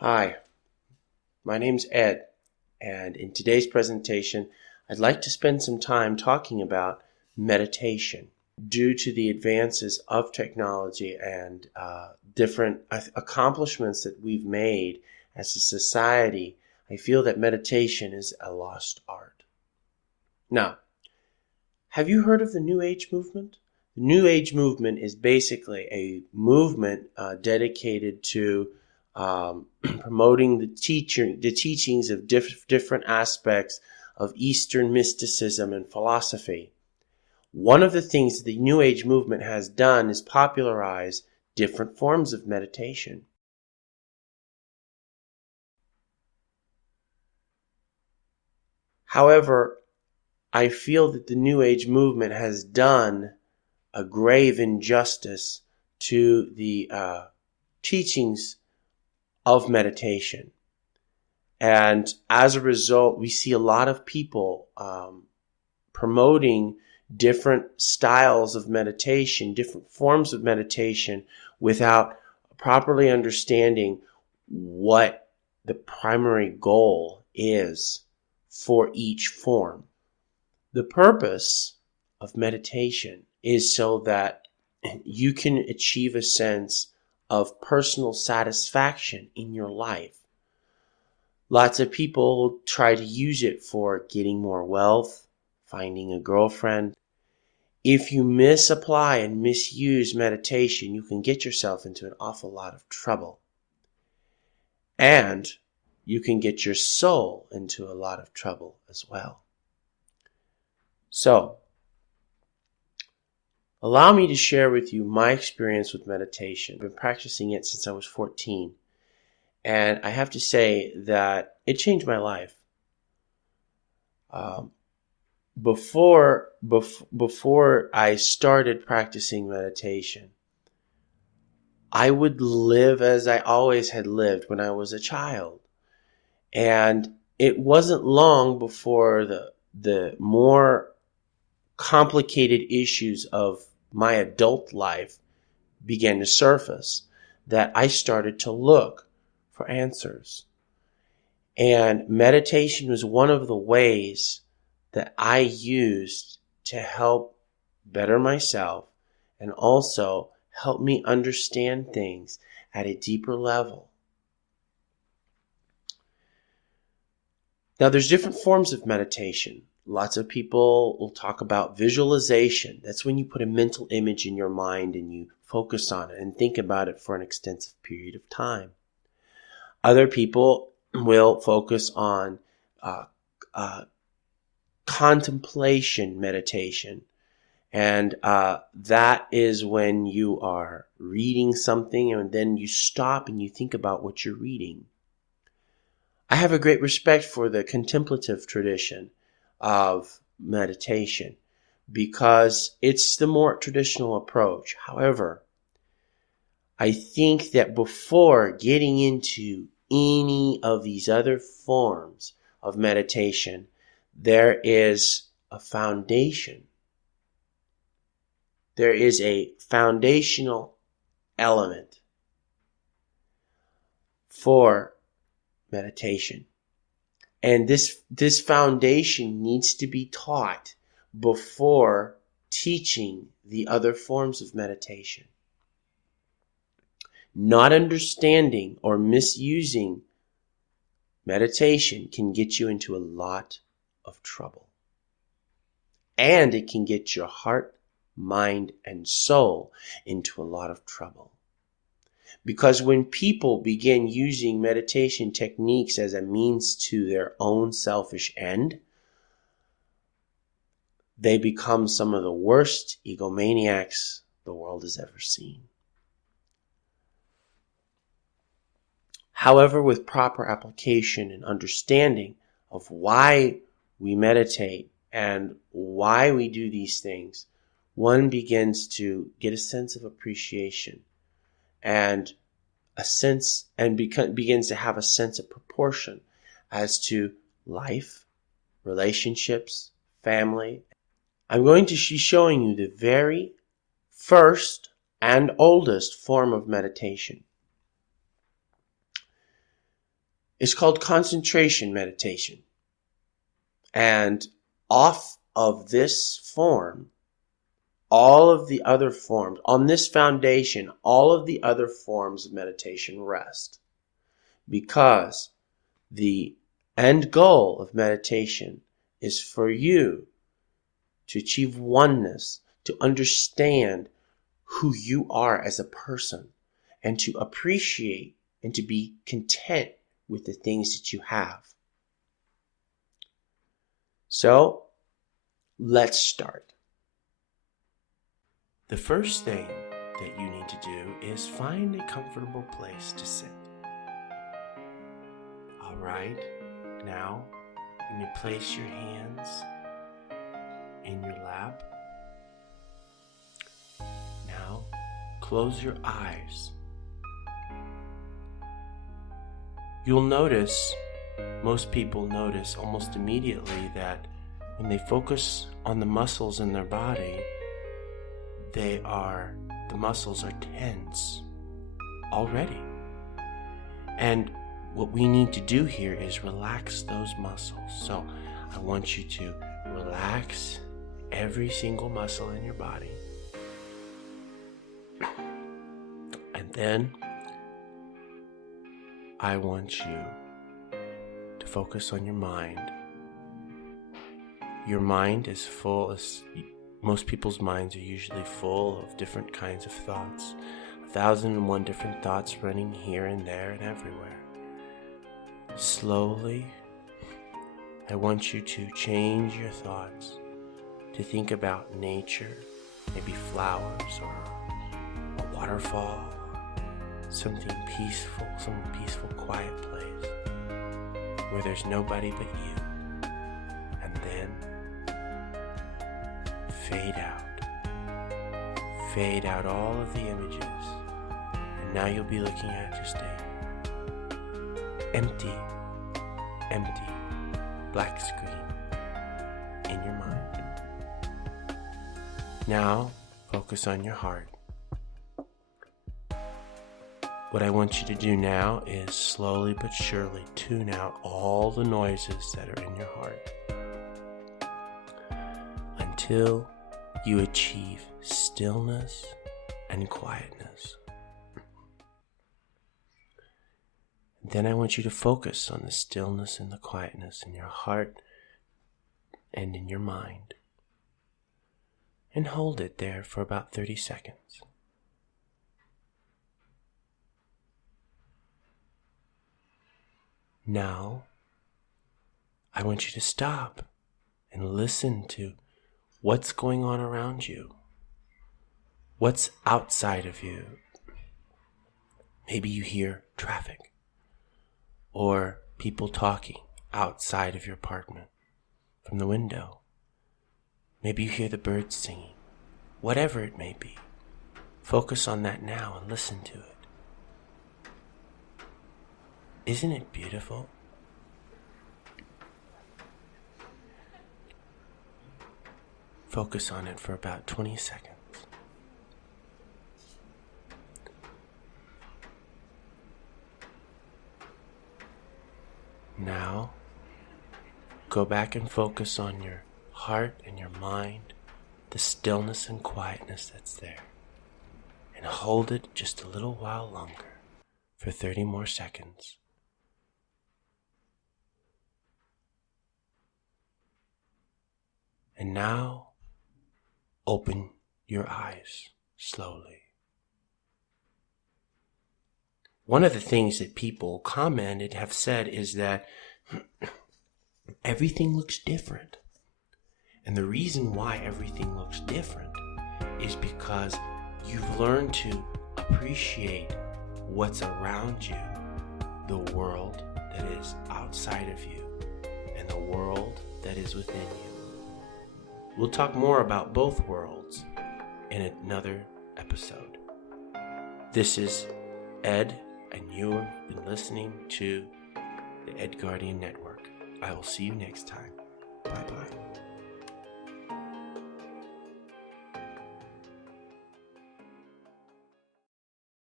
Hi, my name's Ed, and in today's presentation, I'd like to spend some time talking about meditation. Due to the advances of technology and different accomplishments that we've made as a society, I feel that meditation is a lost art. Now, have you heard of the New Age movement? The New Age movement is basically a movement dedicated to promoting the teachings of different aspects of Eastern mysticism and philosophy. One of the things that the New Age movement has done is popularize different forms of meditation. However, I feel that the New Age movement has done a grave injustice to the teachings of meditation. And as a result, we see a lot of people promoting different styles of meditation, different forms of meditation, without properly understanding what the primary goal is for each form. The purpose of meditation is so that you can achieve a sense of personal satisfaction in your life. Lots of people try to use it for getting more wealth, finding a girlfriend. If you misapply and misuse meditation, you can get yourself into an awful lot of trouble. And you can get your soul into a lot of trouble as well. So, allow me to share with you my experience with meditation. I've been practicing it since I was 14. And I have to say that it changed my life. Before I started practicing meditation, I would live as I always had lived when I was a child. And it wasn't long before the more complicated issues of my adult life began to surface that I started to look for answers. And meditation was one of the ways that I used to help better myself and also help me understand things at a deeper level. Now, there's different forms of meditation. Lots of people will talk about visualization. That's when you put a mental image in your mind and you focus on it and think about it for an extensive period of time. Other people will focus on contemplation meditation. And that is when you are reading something and then you stop and you think about what you're reading. I have a great respect for the contemplative tradition of meditation because it's the more traditional approach. However, I think that before getting into any of these other forms of meditation, there is a foundation. There is a foundational element for meditation. And this foundation needs to be taught before teaching the other forms of meditation. Not understanding or misusing meditation can get you into a lot of trouble. And it can get your heart, mind, and soul into a lot of trouble. Because when people begin using meditation techniques as a means to their own selfish end, they become some of the worst egomaniacs the world has ever seen. However, with proper application and understanding of why we meditate and why we do these things, one begins to get a sense of appreciation and begins to have a sense of proportion as to life, relationships, family. I'm going to be showing you the very first and oldest form of meditation. It's called concentration meditation. And off of this form, all of the other forms, on this foundation, all of the other forms of meditation rest. Because the end goal of meditation is for you to achieve oneness, to understand who you are as a person, and to appreciate and to be content with the things that you have. So, let's start. The first thing that you need to do is find a comfortable place to sit. All right, now you may place your hands in your lap. Now, close your eyes. You'll notice, most people notice almost immediately that when they focus on the muscles in their body, the muscles are tense already. And what we need to do here is relax those muscles. So I want you to relax every single muscle in your body. And then I want you to focus on your mind. Your mind is full, most people's minds are usually full of different kinds of thoughts. 1,001 different thoughts running here and there and everywhere. Slowly, I want you to change your thoughts to think about nature, maybe flowers or a waterfall, something peaceful, some peaceful, quiet place where there's nobody but you. And then fade out all of the images, and now you'll be looking at just a empty black screen in your mind. Now focus on your heart. What I want you to do now is slowly but surely tune out all the noises that are in your heart until you achieve stillness and quietness. Then I want you to focus on the stillness and the quietness in your heart and in your mind. And hold it there for about 30 seconds. Now, I want you to stop and listen to what's going on around you. What's outside of you? Maybe you hear traffic or people talking outside of your apartment from the window. Maybe you hear the birds singing. Whatever it may be, focus on that now and listen to it. Isn't it beautiful? Focus on it for about 20 seconds. Now, go back and focus on your heart and your mind, the stillness and quietness that's there, and hold it just a little while longer for 30 more seconds. And now, open your eyes slowly. One of the things that people commented have said is that everything looks different. And the reason why everything looks different is because you've learned to appreciate what's around you, the world that is outside of you, and the world that is within you. We'll talk more about both worlds in another episode. This is Ed, and you have been listening to the Ed Guardian Network. I will see you next time. Bye-bye.